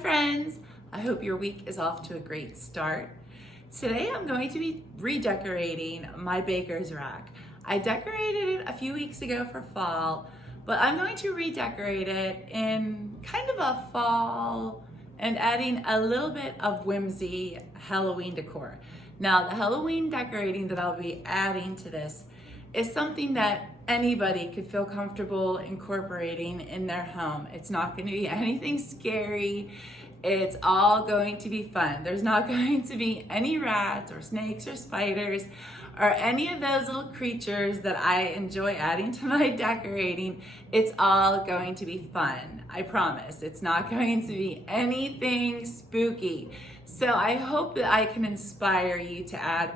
friends, I hope your week is off to a great start. Today I'm going to be redecorating my baker's rack. I decorated it a few weeks ago for fall, but I'm going to redecorate it in kind of a fall and adding a little bit of whimsy Halloween decor. Now the Halloween decorating that I'll be adding to this is something that anybody could feel comfortable incorporating in their home. It's not going to be anything scary. It's all going to be fun. There's not going to be any rats or snakes or spiders or any of those little creatures that I enjoy adding to my decorating. It's all going to be fun. I promise. It's not going to be anything spooky. So I hope that I can inspire you to add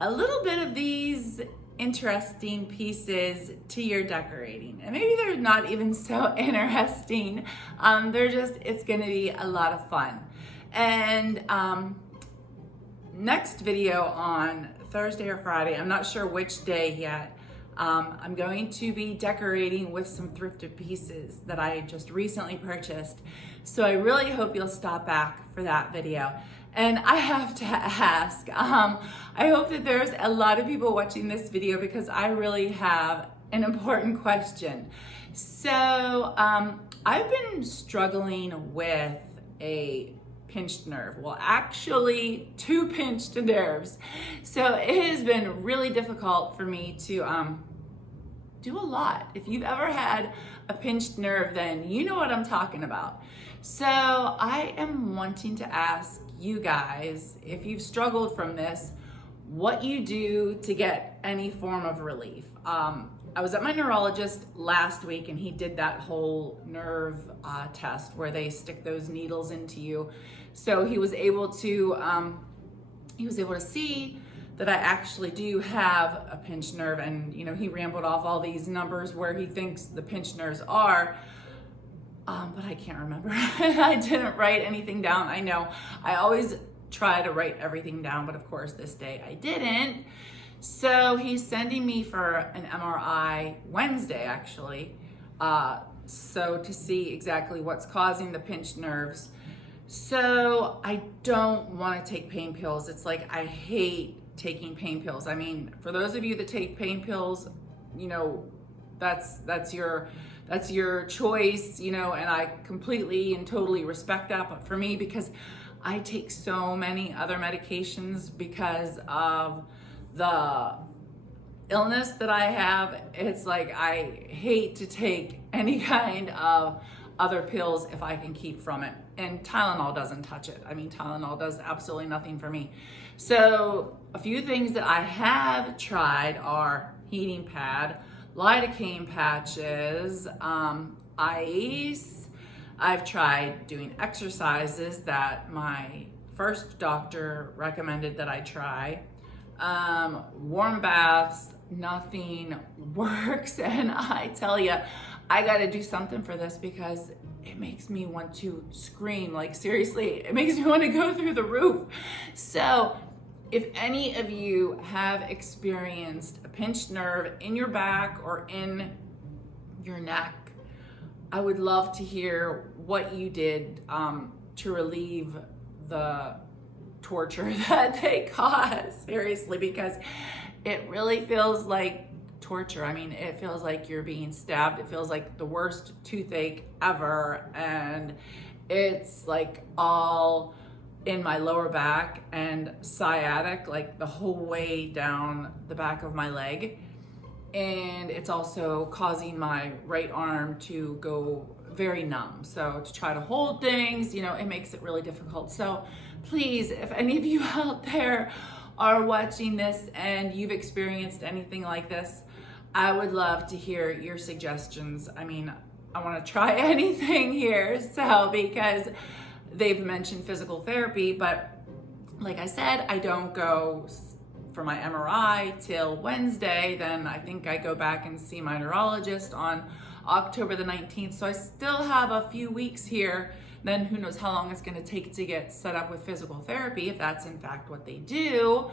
a little bit of these interesting pieces to your decorating. And maybe they're not even so interesting. It's gonna be a lot of fun. And next video on Thursday or Friday, I'm not sure which day yet, I'm going to be decorating with some thrifted pieces that I just recently purchased. So I really hope you'll stop back for that video. And I have to ask, I hope that there's a lot of people watching this video because I really have an important question. So I've been struggling with a pinched nerve. Well, actually 2 pinched nerves. So it has been really difficult for me to do a lot. If you've ever had a pinched nerve, then you know what I'm talking about. So I am wanting to ask you guys, if you've struggled from this, what you do to get any form of relief. I was at my neurologist last week and he did that whole nerve test where they stick those needles into you. So he was able to see that I actually do have a pinched nerve, and you know, he rambled off all these numbers where he thinks the pinched nerves are. But I can't remember. I didn't write anything down. I know I always try to write everything down, but of course this day I didn't. So he's sending me for an MRI Wednesday actually, so to see exactly what's causing the pinched nerves. So I don't want to take pain pills. It's like I hate taking pain pills. I mean, for those of you that take pain pills, you know, that's your choice, you know, and I completely and totally respect that. But for me, because I take so many other medications because of the illness that I have, it's like I hate to take any kind of other pills if I can keep from it. And Tylenol doesn't touch it. I mean, Tylenol does absolutely nothing for me. So a few things that I have tried are heating pad, lidocaine patches, ice. I've tried doing exercises that my first doctor recommended that I try. Warm baths, nothing works. And I tell you, I gotta do something for this because it makes me want to scream. Like seriously, it makes me want to go through the roof. So if any of you have experienced a pinched nerve in your back or in your neck, I would love to hear what you did to relieve the torture that they cause, seriously, because it really feels like torture. I mean, it feels like you're being stabbed. It feels like the worst toothache ever. And it's like all in my lower back and sciatic, like the whole way down the back of my leg. And it's also causing my right arm to go very numb. So to try to hold things, you know, it makes it really difficult. So please, if any of you out there are watching this and you've experienced anything like this, I would love to hear your suggestions. I mean, I want to try anything here. So because they've mentioned physical therapy, but like I said, I don't go for my MRI till Wednesday. Then I think I go back and see my neurologist on October the 19th. So I still have a few weeks here. Then who knows how long it's going to take to get set up with physical therapy, if that's in fact what they do.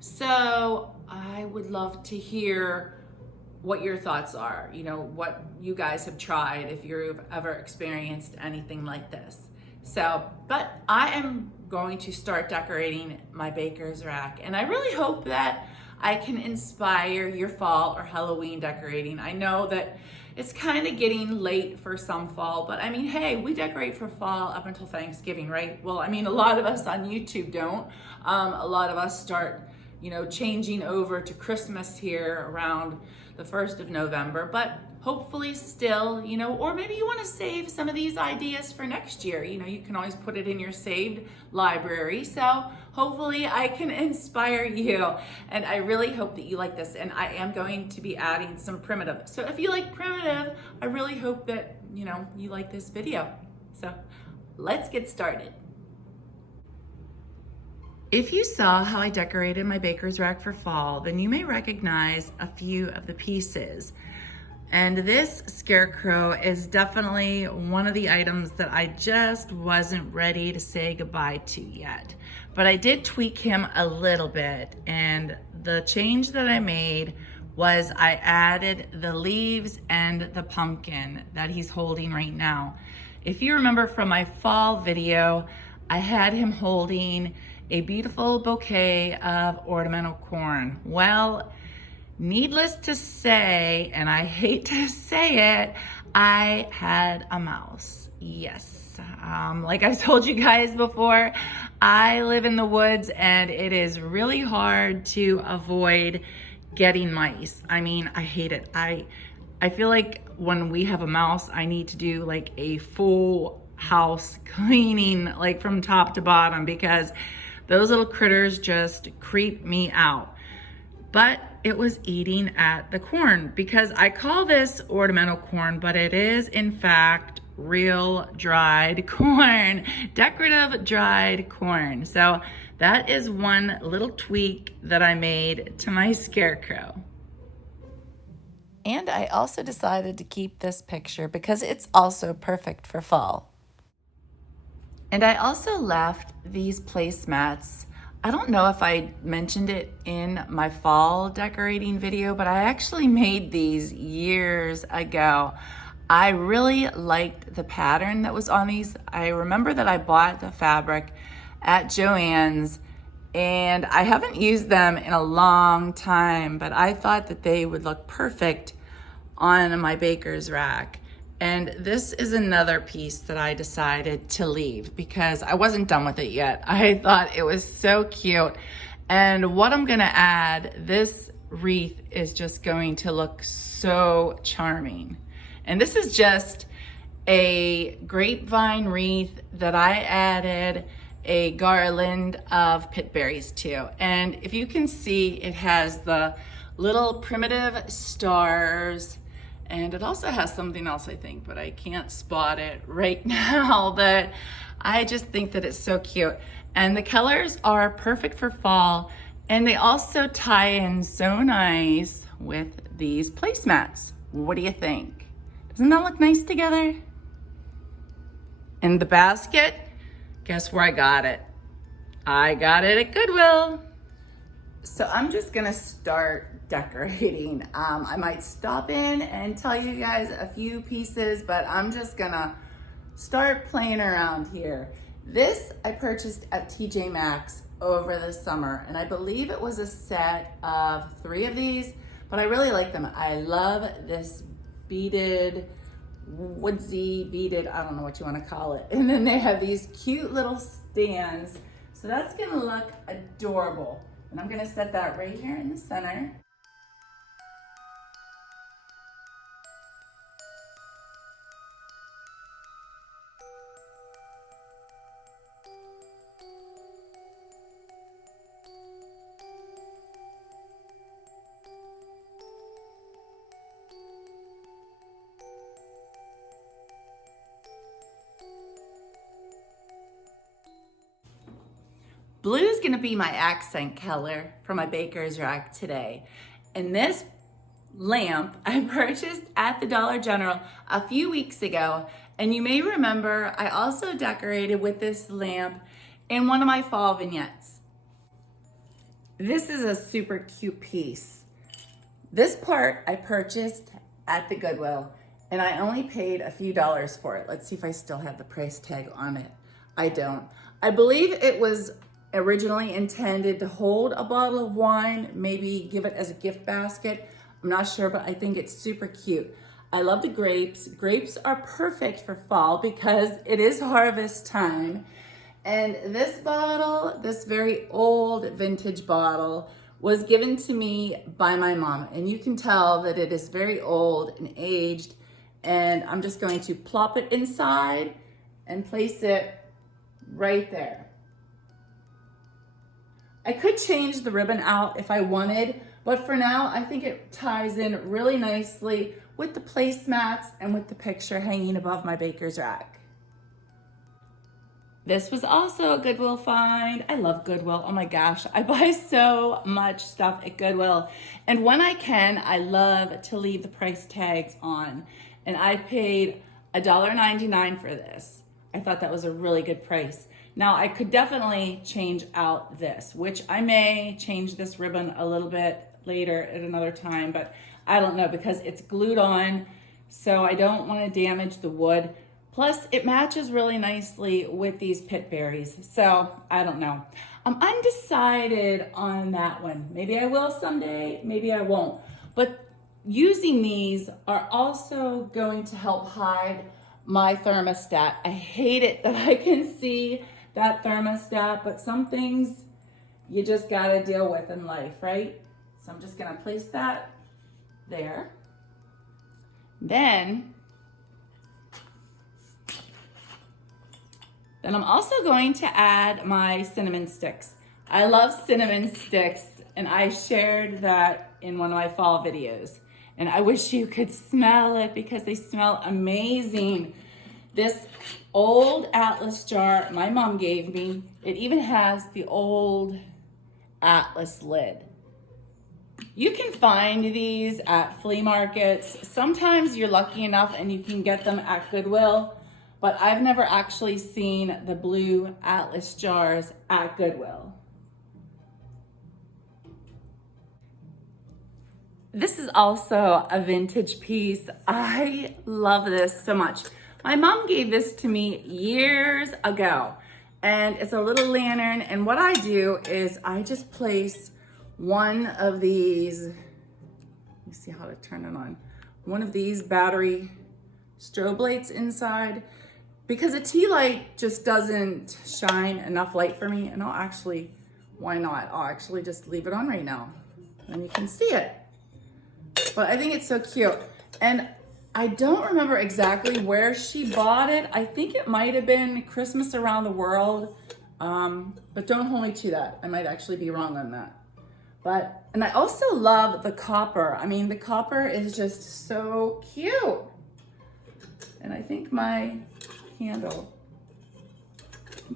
So I would love to hear what your thoughts are, you know, what you guys have tried, if you've ever experienced anything like this. So, but I am going to start decorating my baker's rack, and I really hope that I can inspire your fall or Halloween decorating. I know that it's kind of getting late for some fall, but I mean, hey, we decorate for fall up until Thanksgiving, right? Well, I mean, a lot of us on YouTube don't. A lot of us start, changing over to Christmas here around the 1st of November, but hopefully still, or maybe you want to save some of these ideas for next year. You can always put it in your saved library. So hopefully I can inspire you. And I really hope that you like this. And I am going to be adding some primitive. So if you like primitive, I really hope that, you like this video. So let's get started. If you saw how I decorated my baker's rack for fall, then you may recognize a few of the pieces. And this Scarecrow is definitely one of the items that I just wasn't ready to say goodbye to yet. But I did tweak him a little bit, and the change that I made was I added the leaves and the pumpkin that he's holding right now. If you remember from my fall video, I had him holding a beautiful bouquet of ornamental corn. Well, needless to say, and I hate to say it, I had a mouse. Yes. Like I've told you guys before, I live in the woods and it is really hard to avoid getting mice. I mean, I hate it. I feel like when we have a mouse, I need to do like a full house cleaning, like from top to bottom, because those little critters just creep me out. But it was eating at the corn, because I call this ornamental corn, but it is in fact real dried corn, decorative dried corn. So that is one little tweak that I made to my Scarecrow. And I also decided to keep this picture because it's also perfect for fall. And I also left these placemats. I don't know if I mentioned it in my fall decorating video, but I actually made these years ago. I really liked the pattern that was on these. I remember that I bought the fabric at Joann's, and I haven't used them in a long time, but I thought that they would look perfect on my baker's rack. And this is another piece that I decided to leave because I wasn't done with it yet. I thought it was so cute. And what I'm gonna add, this wreath is just going to look so charming. And this is just a grapevine wreath that I added a garland of pit berries to. And if you can see, it has the little primitive stars, and it also has something else, I think, but I can't spot it right now. But I just think that it's so cute. And the colors are perfect for fall, and they also tie in so nice with these placemats. What do you think? Doesn't that look nice together? And the basket, guess where I got it? I got it at Goodwill. So I'm just gonna start decorating. I might stop in and tell you guys a few pieces, but I'm just gonna start playing around here. This I purchased at TJ Maxx over the summer, and I believe it was a set of 3 of these, but I really like them. I love this beaded, woodsy beaded, I don't know what you wanna call it. And then they have these cute little stands. So that's gonna look adorable. And I'm gonna set that right here in the center. Blue is gonna be my accent color for my baker's rack today. And this lamp I purchased at the Dollar General a few weeks ago. And you may remember I also decorated with this lamp in one of my fall vignettes. This is a super cute piece. This part I purchased at the Goodwill, and I only paid a few dollars for it. Let's see if I still have the price tag on it. I don't. I believe it was originally intended to hold a bottle of wine, maybe give it as a gift basket. I'm not sure, but I think it's super cute. I love the grapes. Grapes are perfect for fall because it is harvest time. And this bottle, this very old vintage bottle, was given to me by my mom. And you can tell that it is very old and aged. And I'm just going to plop it inside and place it right there. I could change the ribbon out if I wanted, but for now, I think it ties in really nicely with the placemats and with the picture hanging above my baker's rack. This was also a Goodwill find. I love Goodwill. Oh my gosh, I buy so much stuff at Goodwill. And when I can, I love to leave the price tags on. And I paid $1.99 for this. I thought that was a really good price. Now I could definitely change out this, which I may change this ribbon a little bit later at another time, but I don't know because it's glued on, so I don't want to damage the wood. Plus it matches really nicely with these pit berries, so I don't know. I'm undecided on that one. Maybe I will someday, maybe I won't. But using these are also going to help hide my thermostat. I hate it that I can see that thermostat, but some things you just gotta deal with in life, right? So I'm just gonna place that there. Then I'm also going to add my cinnamon sticks. I love cinnamon sticks, and I shared that in one of my fall videos. And I wish you could smell it because they smell amazing. This old Atlas jar my mom gave me, it even has the old Atlas lid. You can find these at flea markets. Sometimes you're lucky enough and you can get them at Goodwill, but I've never actually seen the blue Atlas jars at Goodwill. This is also a vintage piece. I love this so much. My mom gave this to me years ago, and it's a little lantern, and what I do is I just place one of these, let me see how to turn it on, one of these battery strobe lights inside, because a tea light just doesn't shine enough light for me, and why not? I'll actually just leave it on right now, and you can see it. But I think it's so cute. And I don't remember exactly where she bought it. I think it might have been Christmas Around the World, but don't hold me to that. I might actually be wrong on that. And I also love the copper. I mean, the copper is just so cute. And I think my handle,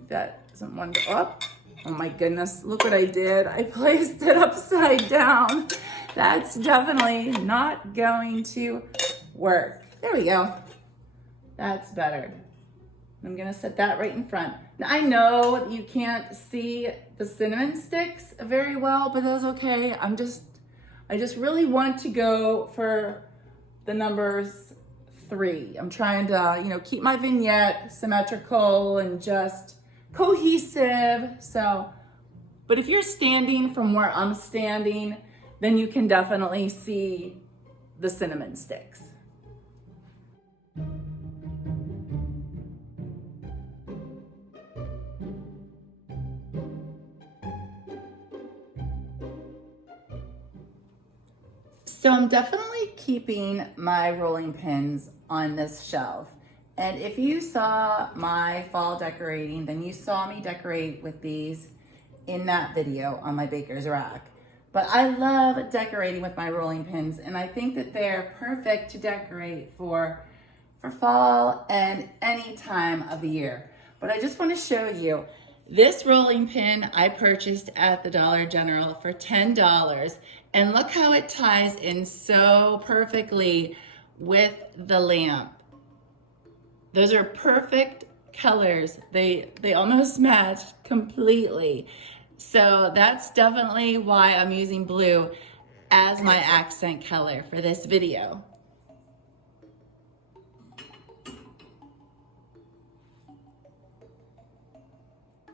that doesn't want to go up. Oh my goodness, look what I did. I placed it upside down. That's definitely not going to work. There we go. That's better. I'm gonna set that right in front. Now, I know you can't see the cinnamon sticks very well, but that's okay. I just really want to go for the numbers 3. I'm trying to, keep my vignette symmetrical and just cohesive. So, but if you're standing from where I'm standing, then you can definitely see the cinnamon sticks. So I'm definitely keeping my rolling pins on this shelf. And if you saw my fall decorating, then you saw me decorate with these in that video on my baker's rack. But I love decorating with my rolling pins, and I think that they're perfect to decorate for fall and any time of the year. But I just want to show you this rolling pin I purchased at the Dollar General for $10, and look how it ties in so perfectly with the lamp. Those are perfect colors. They almost match completely. So that's definitely why I'm using blue as my accent color for this video.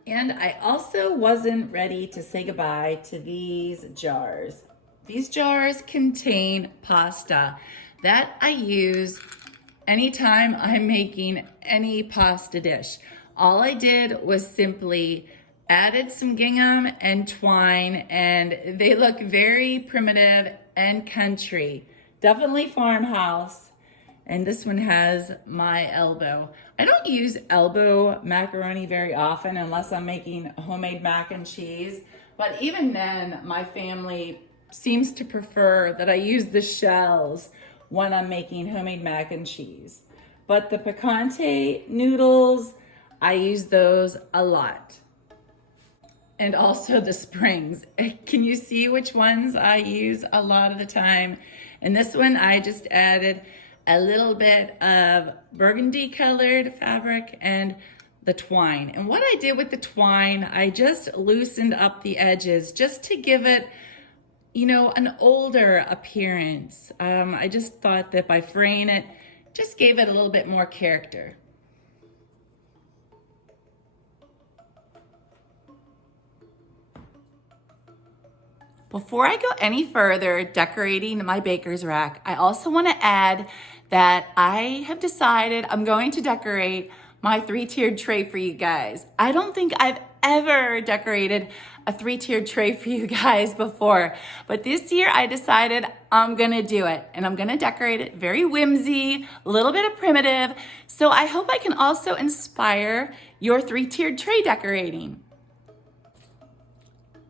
And I also wasn't ready to say goodbye to these jars. These jars contain pasta that I use anytime I'm making any pasta dish. All I did was simply added some gingham and twine, and they look very primitive and country. Definitely farmhouse. And this one has my elbow. I don't use elbow macaroni very often unless I'm making homemade mac and cheese. But even then, my family seems to prefer that I use the shells when I'm making homemade mac and cheese. But the picante noodles, I use those a lot. And also the springs. Can you see which ones I use a lot of the time? And this one, I just added a little bit of burgundy colored fabric and the twine. And what I did with the twine, I just loosened up the edges just to give it, you know, an older appearance. I just thought that by fraying it, just gave it a little bit more character. Before I go any further decorating my baker's rack, I also want to add that I have decided I'm going to decorate my 3-tiered tray for you guys. I don't think I've ever decorated a 3-tiered tray for you guys before, but this year I decided I'm gonna do it, and I'm gonna decorate it very whimsy, a little bit of primitive, so I hope I can also inspire your 3-tiered tray decorating.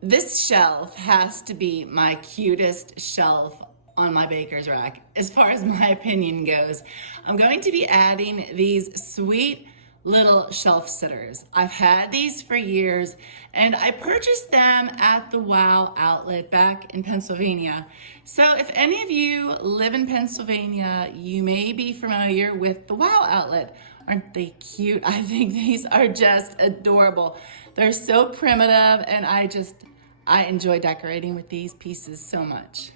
This shelf has to be my cutest shelf on my baker's rack, as far as my opinion goes. I'm going to be adding these sweet little shelf sitters. I've had these for years, and I purchased them at the WOW outlet back in Pennsylvania. So if any of you live in Pennsylvania, you may be familiar with the WOW outlet. Aren't they cute? I think these are just adorable. They're so primitive, and I enjoy decorating with these pieces so much.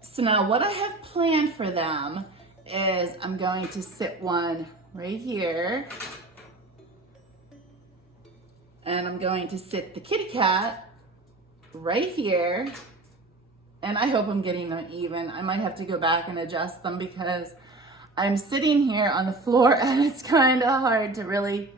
So now what I have planned for them is I'm going to sit one right here, and I'm going to sit the kitty cat right here, and I hope I'm getting them even. I might have to go back and adjust them because I'm sitting here on the floor and it's kind of hard to really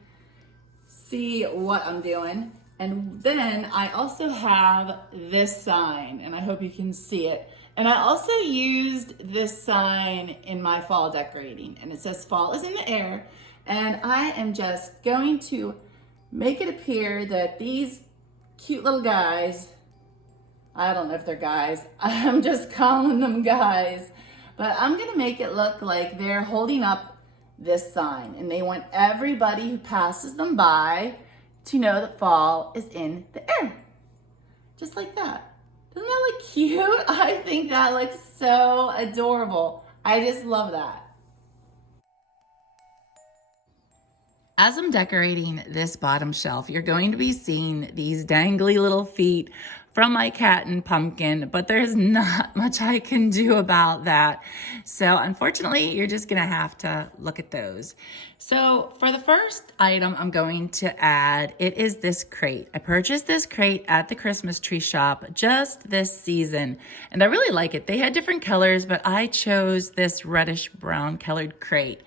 see what I'm doing. And then I also have this sign, and I hope you can see it. And I also used this sign in my fall decorating, and it says fall is in the air. And I am just going to make it appear that these cute little guys, I don't know if they're guys, I'm just calling them guys, but I'm gonna make it look like they're holding up this sign, and they want everybody who passes them by to know that fall is in the air. Just like that. Doesn't that look cute? I think that looks so adorable. I just love that. As I'm decorating this bottom shelf, you're going to be seeing these dangly little feet from my cat and pumpkin, but there's not much I can do about that. So unfortunately, you're just gonna have to look at those. So for the first item I'm going to add, it is this crate. I purchased this crate at the Christmas tree shop just this season, and I really like it. They had different colors, but I chose this reddish brown colored crate.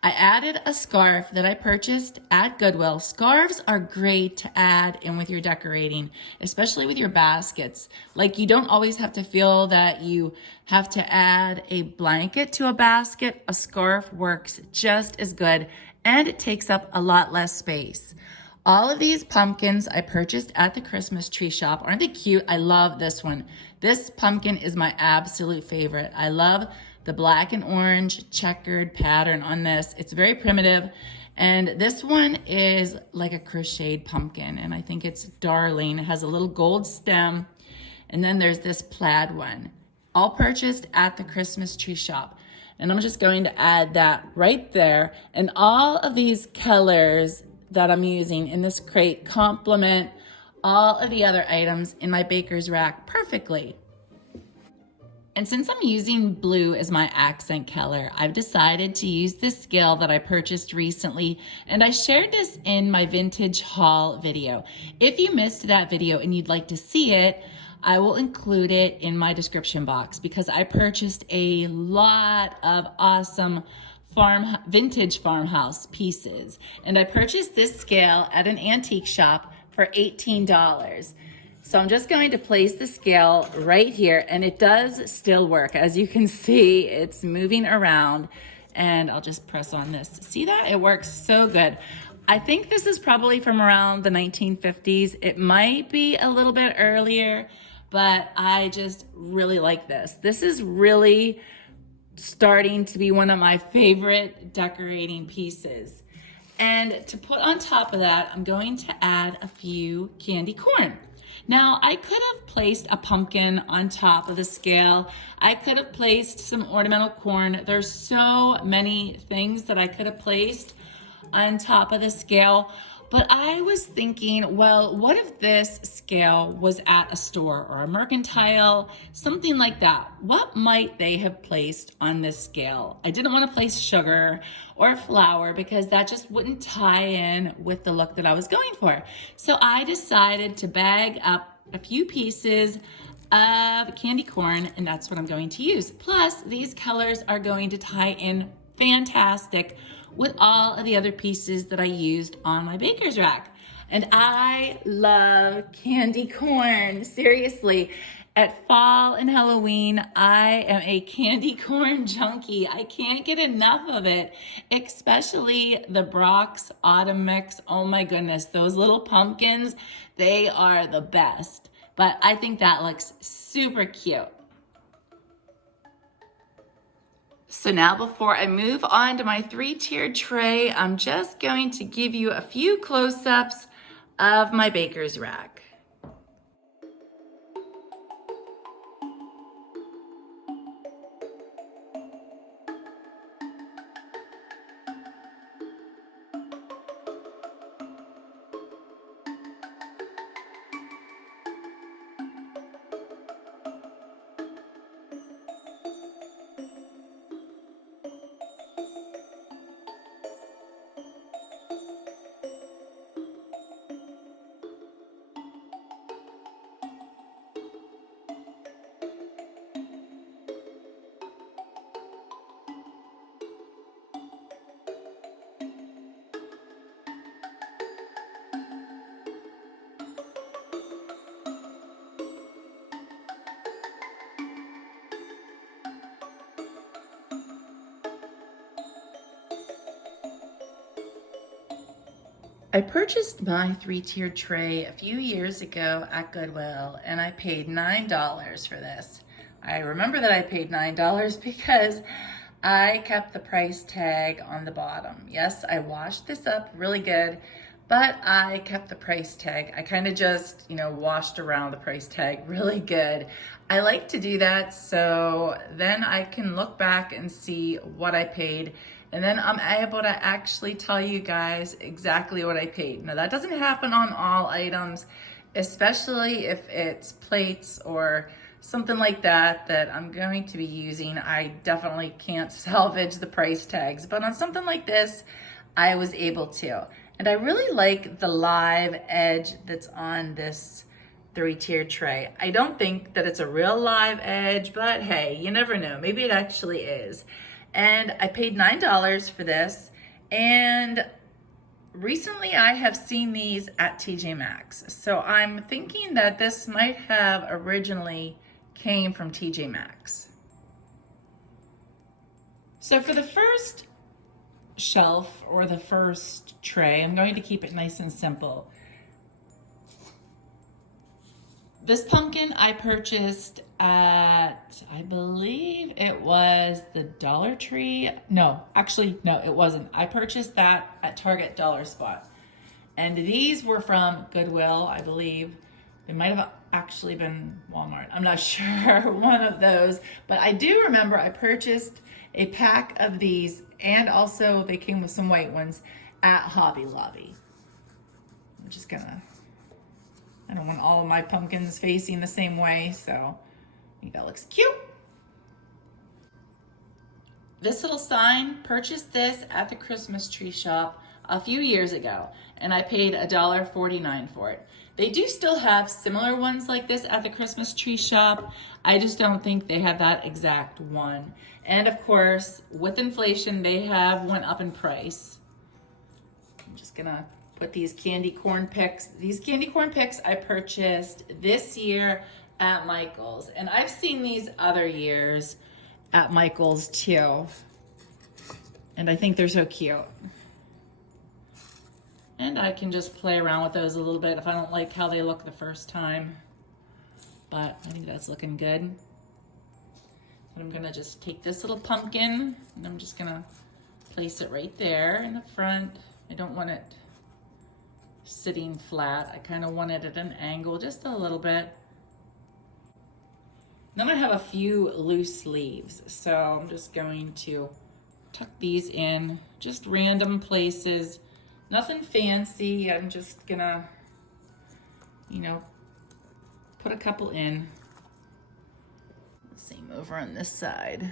I added a scarf that I purchased at Goodwill. Scarves are great to add in with your decorating, especially with your baskets. Like, you don't always have to feel that you have to add a blanket to a basket. A scarf works just as good, and it takes up a lot less space. All of these pumpkins I purchased at the Christmas tree shop. Aren't they cute? I love this one. This pumpkin is my absolute favorite. I love the black and orange checkered pattern on this. It's very primitive. And this one is like a crocheted pumpkin, and I think it's darling. It has a little gold stem. And then there's this plaid one, all purchased at the Christmas tree shop. And I'm just going to add that right there. And all of these colors that I'm using in this crate complement all of the other items in my baker's rack perfectly. And since I'm using blue as my accent color, I've decided to use this scale that I purchased recently, and I shared this in my vintage haul video. If you missed that video and you'd like to see it, I will include it in my description box because I purchased a lot of awesome vintage farmhouse pieces. And I purchased this scale at an antique shop for $18. So I'm just going to place the scale right here, and it does still work. As you can see, it's moving around, and I'll just press on this. See that? It works so good. I think this is probably from around the 1950s. It might be a little bit earlier, but I just really like this. This is really starting to be one of my favorite decorating pieces. And to put on top of that, I'm going to add a few candy corn. Now, I could have placed a pumpkin on top of the scale. I could have placed some ornamental corn. There's so many things that I could have placed on top of the scale. But I was thinking, well, what if this scale was at a store or a mercantile, something like that? What might they have placed on this scale? I didn't want to place sugar or flour because that just wouldn't tie in with the look that I was going for. So I decided to bag up a few pieces of candy corn, and that's what I'm going to use. Plus, these colors are going to tie in fantastic with all of the other pieces that I used on my baker's rack. And I love candy corn, seriously. At fall and Halloween, I am a candy corn junkie. I can't get enough of it, especially the Brock's Autumn Mix. Oh my goodness, those little pumpkins, they are the best. But I think that looks super cute. So now before I move on to my 3-tiered tray, I'm just going to give you a few close-ups of my baker's rack. I purchased my 3-tiered tray a few years ago at Goodwill, and I paid $9 for this. I remember that I paid $9 because I kept the price tag on the bottom. Yes, I washed this up really good, but I kept the price tag. I kind of just, washed around the price tag really good. I like to do that so then I can look back and see what I paid, and then I'm able to actually tell you guys exactly what I paid. Now that doesn't happen on all items, especially if it's plates or something like that I'm going to be using. I definitely can't salvage the price tags, but on something like this, I was able to. And I really like the live edge that's on this 3-tiered tray. I don't think that it's a real live edge, but hey, you never know. Maybe it actually is. And I paid $9 for this. And recently I have seen these at TJ Maxx. So I'm thinking that this might have originally came from TJ Maxx. So for the first shelf or the first tray, I'm going to keep it nice and simple. This pumpkin I purchased at, I believe it was the Dollar Tree. No, actually, no, it wasn't. I purchased that at Target Dollar Spot. And these were from Goodwill, I believe. It might have actually been Walmart. I'm not sure, one of those. But I do remember I purchased a pack of these, and also they came with some white ones at Hobby Lobby. I'm just gonna, I don't want all of my pumpkins facing the same way, so I think that looks cute. This little sign, purchased this at the Christmas tree shop a few years ago, and I paid $1.49 for it. They do still have similar ones like this at the Christmas tree shop. I just don't think they have that exact one. And of course, with inflation, they have went up in price. I'm just gonna put these candy corn picks. These candy corn picks I purchased this year at Michael's, and I've seen these other years at Michael's too. And I think they're so cute. And I can just play around with those a little bit if I don't like how they look the first time. But I think that's looking good. And I'm gonna just take this little pumpkin and I'm just gonna place it right there in the front. I don't want it sitting flat. I kind of want it at an angle just a little bit. Then I have a few loose leaves, so I'm just going to tuck these in, just random places, nothing fancy. I'm just gonna, you know, put a couple in. Same over on this side.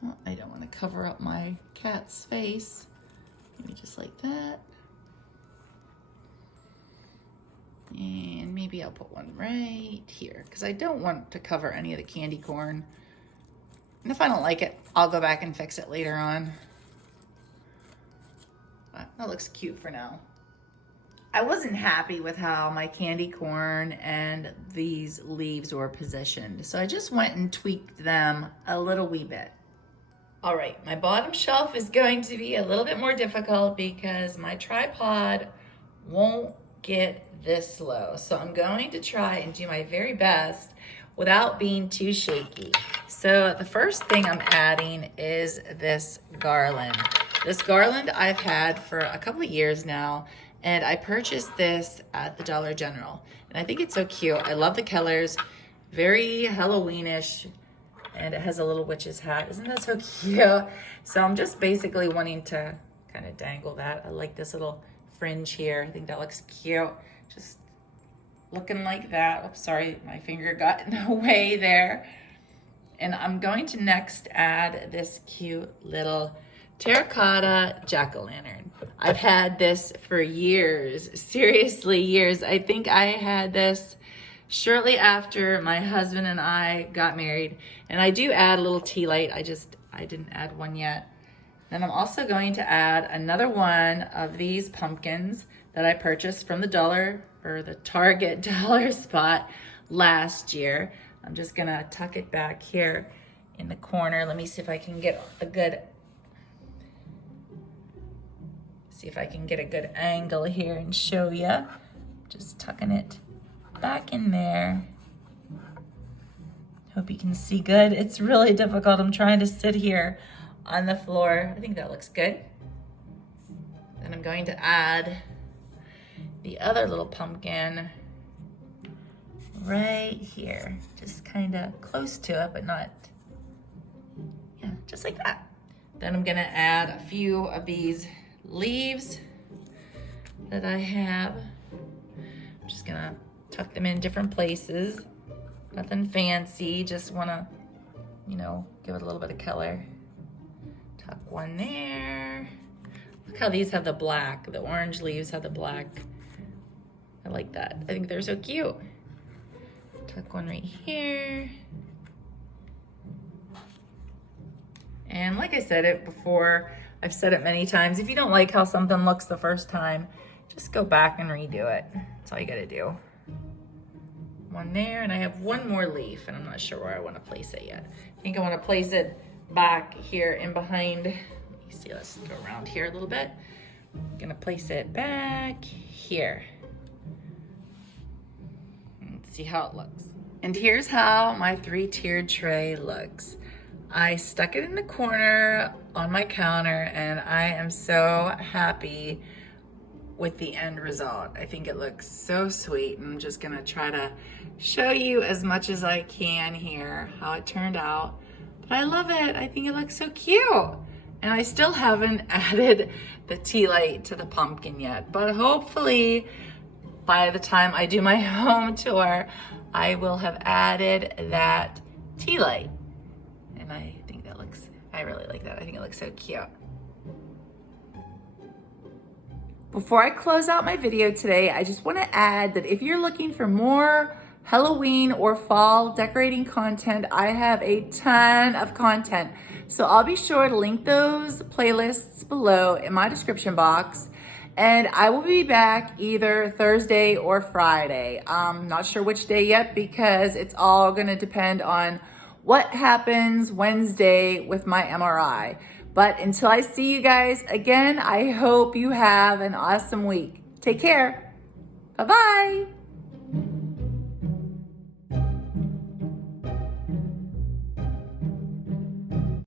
Well, I don't want to cover up my cat's face. Maybe just like that. And maybe I'll put one right here because I don't want to cover any of the candy corn. And if I don't like it, I'll go back and fix it later on. But that looks cute for now. I wasn't happy with how my candy corn and these leaves were positioned, so I just went and tweaked them a little wee bit. All right, my bottom shelf is going to be a little bit more difficult because my tripod won't get this low. So I'm going to try and do my very best without being too shaky. So the first thing I'm adding is this garland. This garland I've had for a couple of years now, and I purchased this at the Dollar General. And I think it's so cute. I love the colors, very Halloweenish, and it has a little witch's hat. Isn't that so cute? So I'm just basically wanting to kind of dangle that. I like this little fringe here. I think that looks cute. Just looking like that. Oops, sorry, my finger got in the way there. And I'm going to next add this cute little terracotta jack-o'-lantern. I've had this for years, seriously years. I think I had this shortly after my husband and I got married. And I do add a little tea light. I didn't add one yet. Then I'm also going to add another one of these pumpkins that I purchased from the Target dollar spot last year. I'm just gonna tuck it back here in the corner. Let me see if I can get a good angle here and show you. Just tucking it back in there. Hope you can see good. It's really difficult. I'm trying to sit here on the floor. I think that looks good. Then I'm going to add the other little pumpkin right here, just kind of close to it, but not, yeah, just like that. Then I'm gonna add a few of these leaves that I have. I'm just gonna tuck them in different places. Nothing fancy, just wanna, you know, give it a little bit of color. Tuck one there. Look how these have the black, the orange leaves have the black. I like that. I think they're so cute. Tuck one right here. And like I said it before, I've said it many times, if you don't like how something looks the first time, just go back and redo it. That's all you gotta do. One there, and I have one more leaf, and I'm not sure where I wanna place it yet. I think I wanna place it back here in behind. Let me see, let's go around here a little bit. I'm gonna place it back here. Let's see how it looks. And here's how my 3-tiered tray looks. I stuck it in the corner on my counter, and I am so happy with the end result. I think it looks so sweet. I'm just gonna try to show you as much as I can here how it turned out. But I love it. I think it looks so cute. And I still haven't added the tea light to the pumpkin yet, but hopefully by the time I do my home tour, I will have added that tea light. And I really like that. I think it looks so cute. Before I close out my video today, I just want to add that if you're looking for more Halloween or fall decorating content, I have a ton of content. So I'll be sure to link those playlists below in my description box. And I will be back either Thursday or Friday. I'm not sure which day yet because it's all gonna depend on what happens Wednesday with my MRI. But until I see you guys again, I hope you have an awesome week. Take care. Bye-bye.